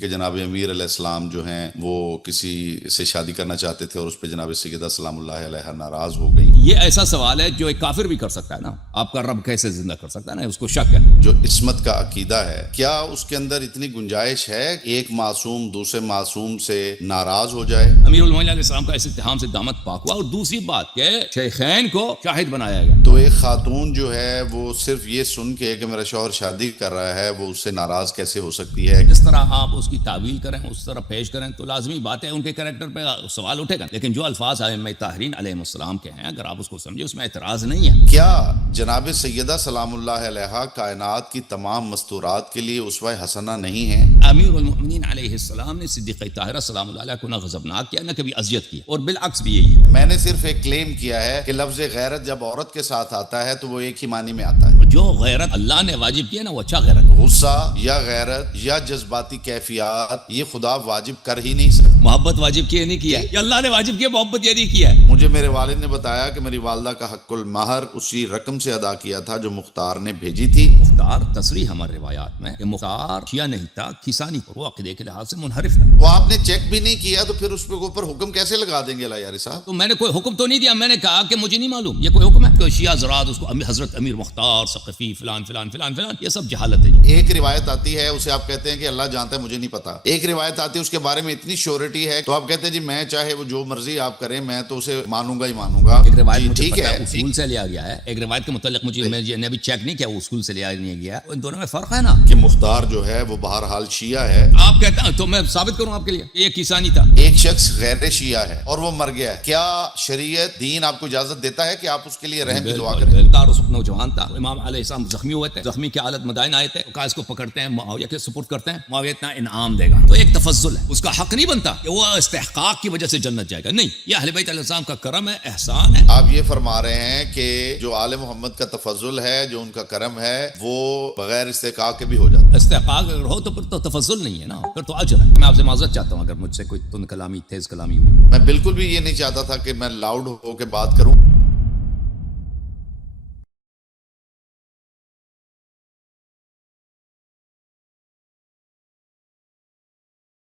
کہ جناب امیر علیہ السلام جو ہیں وہ کسی سے شادی کرنا چاہتے تھے اور اس پہ جناب سیدہ سلام اللہ علیہ ناراض ہو گئی۔ یہ ایسا سوال ہے جو ایک کافر بھی کر سکتا ہے نا، آپ کا رب کیسے زندہ کر سکتا ہے نا، اس کو شک ہے۔ جو عصمت کا عقیدہ ہے، کیا اس کے اندر اتنی گنجائش ہے کہ ایک معصوم دوسرے معصوم سے ناراض ہو جائے؟ امیر المومنین علیہ السلام کا اس اتہام سے دامت پاک ہوا۔ اور دوسری بات کہ شیخین کو شاہد بنایا گیا۔ تو ایک خاتون جو ہے وہ صرف یہ سن کے کہ میرا شوہر شادی کر رہا ہے وہ اس سے ناراض کیسے ہو سکتی ہے؟ جس طرح آپ اس کی تعویل کریں، اس طرح پیش کریں تو لازمی بات ہے ان کے کریکٹر پہ سوال اٹھے گا، لیکن جو الفاظ ائمہ طاہرین علیہم السلام کے ہیں اگر آپ اس کو سمجھے اس میں اعتراض نہیں ہے۔ کیا جناب سیدہ سلام اللہ علیہ کائنات کی تمام مستورات کے لیے اسوہ حسنہ نہیں ہے؟ امیر المؤمنین علیہ السلام نے صدیقہ طاہرہ سلام اللہ علیہ کو نہ غضبناک کیا نہ کبھی اذیت کی، اور بالعکس بھی یہی ہے۔ میں نے صرف ایک کلیم کیا ہے کہ لفظ غیرت جب عورت کے ساتھ آتا ہے تو وہ ایک ہی معنی میں آتا ہے۔ جو غیرت اللہ نے واجب کیا نا وہ اچھا غیرت، غصہ یا غیرت یا جذباتی کیفیات یہ خدا واجب کر ہی نہیں سکتا۔ محبت واجب کیے نہیں کیا ہے، یہ اللہ نے واجب کیا، محبت یہ نہیں کیا ہے۔ مجھے میرے والد نے بتایا کہ میری والدہ کا حق المہر اسی رقم سے ادا کیا تھا جو مختار نے بھیجی تھی۔ مختار تصریح ہمارے روایات میں کہ مختار شیعہ نہیں تھا، کسانی تھا، وہ عقیدے کے لحاظ سے منحرف تھا۔ تو آپ نے چیک بھی نہیں کیا تو پھر اس پہ اوپر حکم کیسے لگا دیں گے اللہ یاری صاحب؟ تو میں نے کوئی حکم تو نہیں دیا، میں نے کہا کہ مجھے نہیں معلوم یہ کوئی حکم ہے کہ شیعہ حضرات اس کو حضرت امیر مختار ثقفی فلان فلان فلان فلان، یہ سب جہالت ہے جی۔ ایک روایت آتی ہے اسے آپ کہتے ہیں کہ اللہ جانتا ہے مجھے نہیں پتا، ایک روایت آتی ہے اس کے بارے میں اتنی شیورٹی ہے تو آپ کہتے ہیں جی میں چاہے وہ جو مرضی آپ کریں میں تو اسے مانوں گا ہی مانوں گا۔ ایک روایت جی مجھے ٹھیک پتہ ہے، ہے اصول سے لیا گیا ہے، ایک روایت کے متعلق مجھے میں نے ابھی چیک نہیں کیا وہ اصول سے لیا نہیں گیا، ان دونوں میں فرق ہے نا کہ مختار جو ہے وہ بہرحال شیعہ ہے۔ آپ کہتے ہیں تو میں ثابت کروں آپ کے لیے کہ یہ کسانی تھا۔ ایک شخص غیر شیعہ ہے اور وہ مر گیا ہے، کیا شریعت دین آپ کو اجازت دیتا ہے کہ آپ اس کے لیے رحم کی دعا کریں؟ بلکار اس وقت نوجوان تھا، امام علیہ السلام زخمی ہوئے تھے، زخمی کی حالت مدائن آئے تھے، کہا اس کو پکڑتے ہیں معاویہ کے سپرد کرتے ہیں، معاویہ اتنا انعام دے گا، تو ایک تفضل ہے، اس کا حق نہیں بنتا کہ وہ استحقاق کی وجہ سے جنت جائے گا، نہیں، یہ اہل بیت علیہ السلام کا کرم ہے، احسان ہے۔ آپ یہ فرما رہے ہیں کہ جو آل محمد کا تفضل ہے، جو ان کا کرم ہے، وہ بغیر استحقاق کے بھی ہو جاتا ہے۔ استحقاق اگر ہو تو پھر تو تفضل نہیں ہے نا، پھر تو اجر ہے۔ میں آپ سے معذرت چاہتا ہوں اگر مجھ سے کوئی تند کلامی تیز کلامی ہوئی۔ میں بالکل بھی یہ نہیں چاہتا تھا کہ میں لاؤڈ ہو کے بات کروں۔